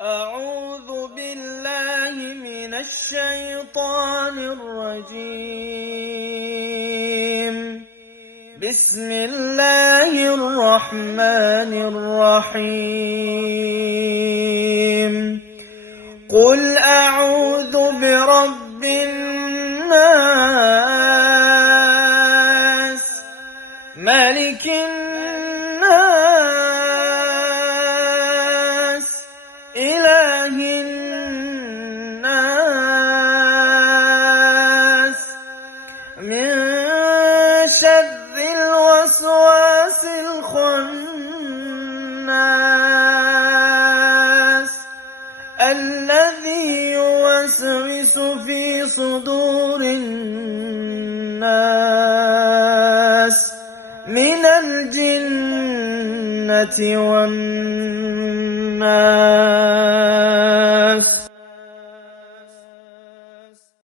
أعوذ بالله من الشيطان الرجيم. بسم الله الرحمن الرحيم. قل أعوذ برب الناس، ملك الناس، إله الناس، من شر الوسواس الخناس الذي يوسوس في صدور الناس من الجنة والناس.